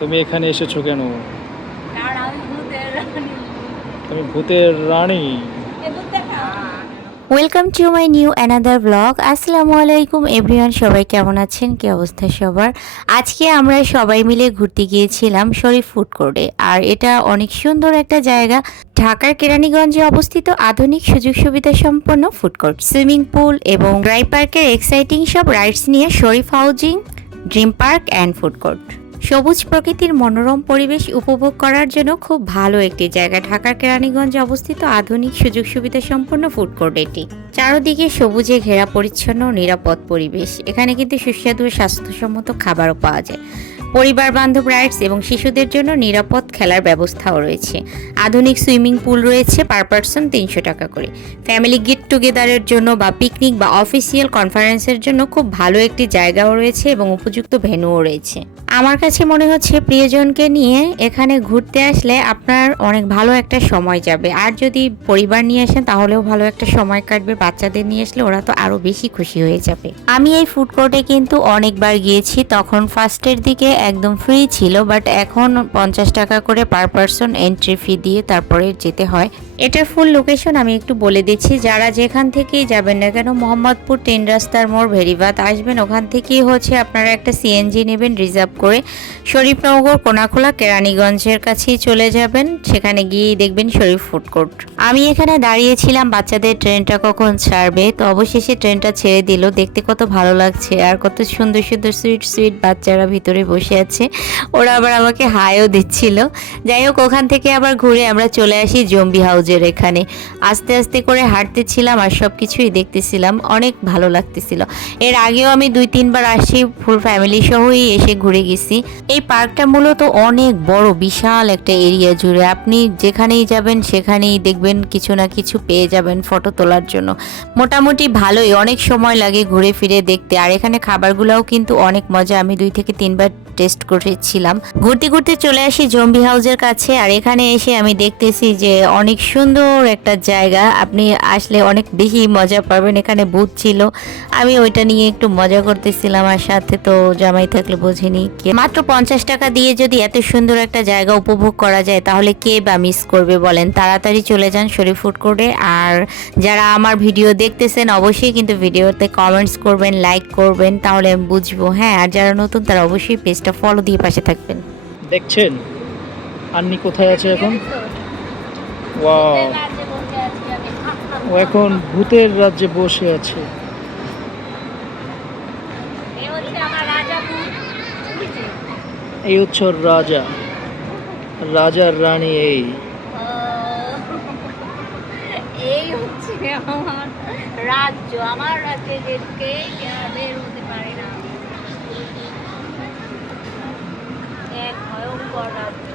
তুমি এখানে এসেছো কেন? কারণ আমি ভূতের রানী। তুমি ভূতের রানী। Welcome to my new another blog. আসসালামু আলাইকুম এভরিওয়ান, সবাই কেমন আছেন? কি অবস্থা সবার? আজকে আমরা সবাই মিলে ঘুরতে গিয়েছিলাম শরীফ ফুড কোর্টে। আর এটা অনেক সুন্দর একটা জায়গা, ঢাকার কেরানীগঞ্জে অবস্থিত আধুনিক সুযোগ সুবিধা সম্পন্ন ফুড কোর্ট, সুইমিং পুল এবং ড্রাই পার্কের এক্সাইটিং সব রাইডস নিয়ে Sharif housing dream park and food court. সবুজ প্রকৃতির মনোরম পরিবেশ উপভোগ করার জন্য খুব ভালো একটি জায়গা ঢাকার কেরানীগঞ্জে অবস্থিত আধুনিক সুযোগ সুবিধা সম্পন্ন ফুড কোর্ট এটি। চারদিকে সবুজে ঘেরা পরিচ্ছন্ন নিরাপদ পরিবেশ। এখানে কিন্তু সুস্বাদু ও স্বাস্থ্যসম্মত খাবারও পাওয়া যায়। পরিবার বান্ধব রাইডস এবং শিশুদের জন্য নিরাপদ খেলার ব্যবস্থাও রয়েছে। আধুনিক সুইমিং পুল রয়েছে, পার পারসন 300 টাকা করে। ফ্যামিলি গেট টুগেদারের জন্য বা পিকনিক বা অফিসিয়াল কনফারেন্সের জন্য খুব ভালো একটি জায়গাও রয়েছে এবং উপযুক্ত ভেন্যুও রয়েছে। আমার কাছে মনে হচ্ছে প্রিয়জনকে নিয়ে এখানে ঘুরতে আসলে আপনার অনেক ভালো একটা সময় যাবে। আর যদি পরিবার নিয়ে আসেন তাহলেও ভালো একটা সময় কাটবে। বাচ্চাদের নিয়ে আসলে ওরা তো আরো বেশি খুশি হয়ে যাবে। আমি এই ফুড কোর্টে কিন্তু অনেকবার গিয়েছি, তখন ফার্স্টের দিকে একদম ফ্রি ছিল, বাট এখন 50 টাকা করে পার পারসন এন্ট্রি ফি দিয়ে তারপরে যেতে হয়। এটার ফুল লোকেশন আমি একটু বলে দিচ্ছি, যারা যেখান থেকেই যাবেন না কেন, মোহাম্মদপুর 3 রাস্তার মোড় ভেরিবাদ আসবেন, ওখান থেকেই হচ্ছে আপনারা একটা সিএনজি নেবেন রিজার্ভ করে, শরীফনগর কোনাখোলা কেরানীগঞ্জের কাছেই চলে যাবেন। সেখানে গিয়েই দেখবেন শরীফ ফুড কোর্ট। আমি এখানে দাঁড়িয়েছিলাম বাচ্চাদের ট্রেনটা কখন ছাড়বে, তো অবশেষে ট্রেনটা ছেড়ে দিল। দেখতে কত ভালো লাগছে, আর কত সুন্দর সুন্দর সুইট সুইট বাচ্চারা ভিতরে বসে আছে। ওরা আবার আমাকে হাইও দিচ্ছিল। যাই হোক, ওখান থেকে আবার ঘুরে আমরা চলে আসি জম্বি হাউজের এখানে। আস্তে আস্তে করে হাঁটতেছিলাম আর সব কিছুই দেখতেছিলাম, অনেক ভালো লাগতেছিল। এর আগেও আমি 2-3 বার আসি, ফুল ফ্যামিলি সহই এসে ঘুরে গেছি। এই পার্কটা মূলত অনেক বড়, বিশাল একটা এরিয়া জুড়ে। আপনি যেখানেই যাবেন সেখানেই দেখবেন কিছু না কিছু পেয়ে যাবেন ফটো তোলার জন্য। মোটামুটি ভালোই, অনেক সময় লাগে ঘুরে ফিরে দেখতে। আর এখানে খাবারগুলোও কিন্তু অনেক মজা, আমি 2 থেকে 3 বার টেস্ট করেছিলাম। ঘুরতে ঘুরতে চলে আসি জম্বি হাউসের কাছে। আর এখানে এসে আমি দেখতেছি যে অনেক সুন্দর একটা জায়গা, আপনি আসলে অনেক বেশি মজা পাবেন। এখানে ভূত ছিল, আমি ওইটা নিয়ে একটু মজা করতেছিলাম, আর সাথে তো জামাই থাকলে বোঝেনি। মাত্র 50 টাকা দিয়ে যদি এত সুন্দর একটা জায়গা উপভোগ করা যায় তাহলে কে বা মিস করবে বলেন? তাড়াতাড়ি চলে যান শরীফ ফুড কোর্টে। আর যারা আমার ভিডিও দেখতেছেন অবশ্যই কিন্তু ভিডিওতে কমেন্টস করবেন, লাইক করবেন, তাহলে আমি বুঝবো। হ্যাঁ, আর যারা নতুন তারা অবশ্যই পেজটা ফলো দিয়ে পাশে থাকবেন। দেখছেন আন্নি কোথায় আছে এখন? ওয়াও, ও এখন ভূতের রাজ্যে বসে আছে। এই হচ্ছে ওর রাজা, রাজার রানী। এই হচ্ছে আমার রাজ্য, আমার রাজ্যে যেতে বের হতে পারে না। এক ভয়ঙ্কর রাজ্য।